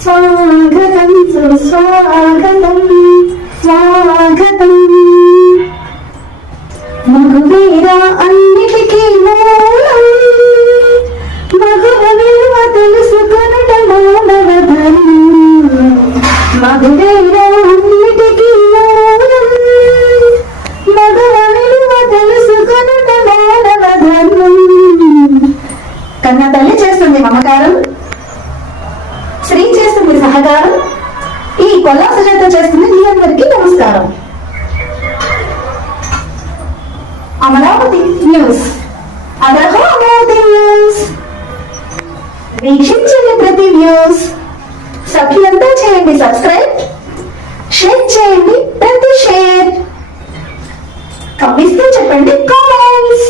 స్వాగతం సుస్వాగతం స్వాగతం. మగువీర అన్నిటికీ మూలం, మగువ విలువ తెలుసుకొనుట మానవ ధర్మం. మగువీర అన్నిటికీ మూలం, మగువ విలువ తెలుసుకొనుట మానవ ధర్మం. కన్న తల్లి చేస్తుంది మమకారం, శ్రీ చేస్తుంది సహకారం, ఈ కొల్లా సుజాత చేస్తుంది. మీ అందరికీ నమస్కారం. అమరావతి న్యూస్, అదర్హో అమరావతి న్యూస్. వీక్షించండి ప్రతి న్యూస్. సభ్యులంతా చేయండి సబ్స్క్రైబ్, షేర్ చేయండి ప్రతి షేర్, కమ్మిస్తూ చెప్పండి కామెంట్స్.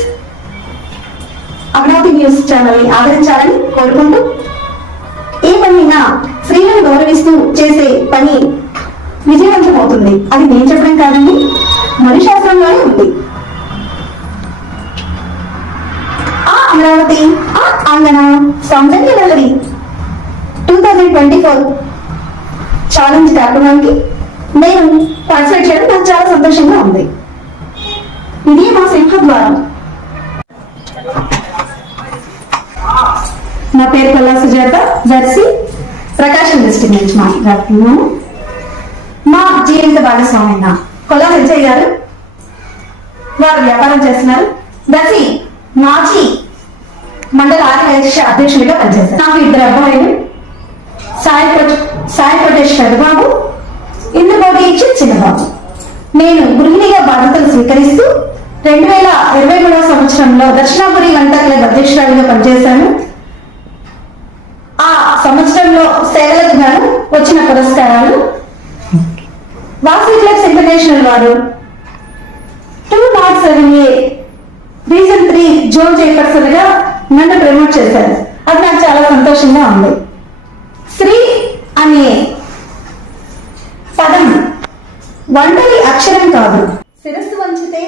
అమరావతి న్యూస్ ఛానల్ ని ఆదరించాలని కోరుకుంటూ, ఏ పనినా స్త్రీలను గౌరవిస్తూ చేసే పని విజయవంతం అవుతుంది. అది నేను చెప్పడం కాదండి, మరి శాస్త్రంలోనే ఉంది. ఆ అమరావతి ఆ ఆంగణ సౌందర్య లహరి 2024 ఛాలెంజ్ కార్యక్రమానికి నేను పార్టిసిపేట్ చేయడం నాకు చాలా సంతోషంగా ఉంది. ఇది మా సింహద్వారం. నా పేరు కొల్లా సుజాత, దర్శి, ప్రకాశం డిస్ట్రిక్ట్ నుంచి మాట్లాడుతున్నాను. మా జీవిత భాగస్వామ్యంగా కొల్లా సంజయ్ గారు, వారు వ్యాపారం చేస్తున్నారు. దర్శి మాజీ మండల ఆర్యవైశ్య అధ్యక్షుడిగా పనిచేస్తారు. నాకు 2 అబ్బాయిలు, సాయి కోటేష్ పెద్దబాబు, ఇందుకోటి ఇచ్చి చిన్నబాబు. నేను గృహిణిగా బాధ్యతలు స్వీకరిస్తూ 2023 సంవత్సరంలో దక్షిణాపురి వంట క్లబ్ అధ్యక్షురాలిగా పనిచేశాను. ఆ సంవత్సరంలో సేవలకు గాను వచ్చిన పురస్కారాలు, వాసవి క్లబ్స్ ఇంటర్నేషనల్ వారు 207A రీజన్ 3 జోన్ చైర్పర్సన్ గా నన్ను ప్రమోట్ చేశారు. అది నాకు చాలా సంతోషంగా ఉంది. శ్రీ అనే పదం ఒంటరి అక్షరం కాదు. శిరస్సు వంచితే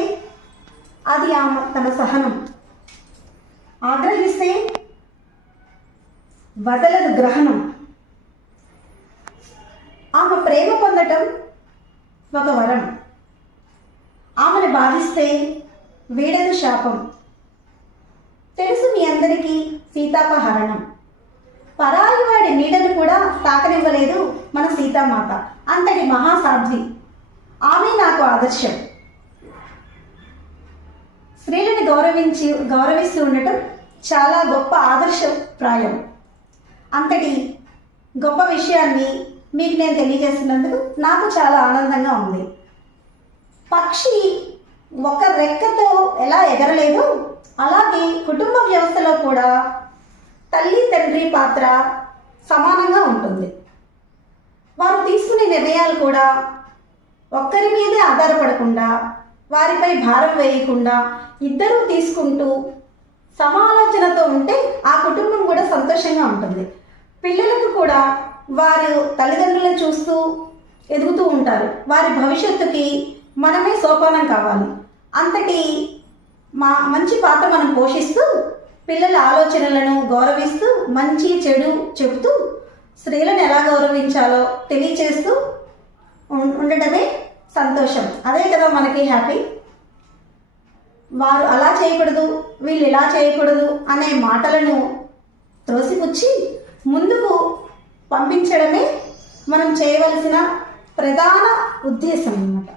అది ఆమె తన సహనం, ఆగ్రహిస్తే వదలదు గ్రహణం. ఆమె ప్రేమ పొందటం ఒక వరం, ఆమెను బాధిస్తే వీడదు శాపం. తెలుసు మీ అందరికీ సీతాపహరణం, పరాయి వాడి నీడను కూడా తాకనివ్వలేదు మన సీతామాత. అంతటి మహాసాధ్వి ఆమె నాకు ఆదర్శం. స్త్రీలను గౌరవిస్తూ ఉండటం చాలా గొప్ప ఆదర్శప్రాయం. అంతటి గొప్ప విషయాన్ని మీకు నేను తెలియజేస్తున్నందుకు నాకు చాలా ఆనందంగా ఉంది. పక్షి ఒక రెక్కతో ఎలా ఎగరలేదు, అలాగే కుటుంబ వ్యవస్థలో కూడా తల్లి తండ్రి పాత్ర సమానంగా ఉంటుంది. వారు తీసుకునే నిర్ణయాలు కూడా ఒక్కరి మీదే ఆధారపడకుండా, వారిపై భారం వేయకుండా ఇద్దరూ తీసుకుంటూ సమాలోచనతో ఉంటే ఆ కుటుంబం కూడా సంతోషంగా ఉంటుంది. పిల్లలకు కూడా వారు తల్లిదండ్రులను చూస్తూ ఎదుగుతూ ఉంటారు. వారి భవిష్యత్తుకి మనమే సోపానం కావాలి. అంతటి మంచి పాత్ర మనం పోషిస్తూ పిల్లల ఆలోచనలను గౌరవిస్తూ మంచి చెడు చెబుతూ స్త్రీలను ఎలా గౌరవించాలో తెలియచేస్తూ ఉండటమే సంతోషం. అదే కదా మనకి హ్యాపీ. వారు అలా చేయకూడదు, వీళ్ళు ఇలా చేయకూడదు అనే మాటలను త్రోసిపుచ్చి ముందుకు పంపించడమే మనం చేయవలసిన ప్రధాన ఉద్దేశం అన్నమాట.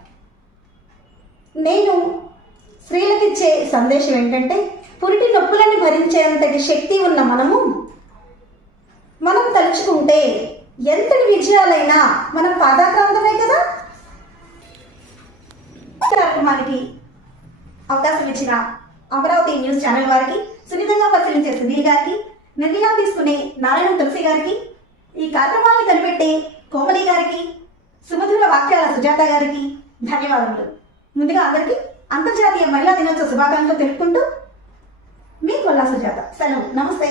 నేను స్త్రీలకు ఇచ్చే సందేశం ఏంటంటే, పురిటి నొప్పులను భరించేంతటి శక్తి ఉన్న మనం తలుచుకుంటే ఎంతటి విజయాలైనా మనం పాదాక్రాంతమే కదా. కార్యక్రమానికి అవకాశం ఇచ్చిన అమరావతి న్యూస్ ఛానల్ వారికి, సున్నితంగా పరిశీలించే సునీల్ గారికి, నిర్ణయాలు తీసుకునే నారాయణ తులసి గారికి, ఈ కార్యక్రమాన్ని కనిపెట్టే కోమలి గారికి, సుమధుర వాక్యాల సుజాత గారికి ధన్యవాదములు. ముందుగా అందరికీ అంతర్జాతీయ మహిళా దినోత్సవ శుభాకాంక్షలు తెలుపుకుంటూ మీ కొల్లా సుజాత. సెలవు. నమస్తే.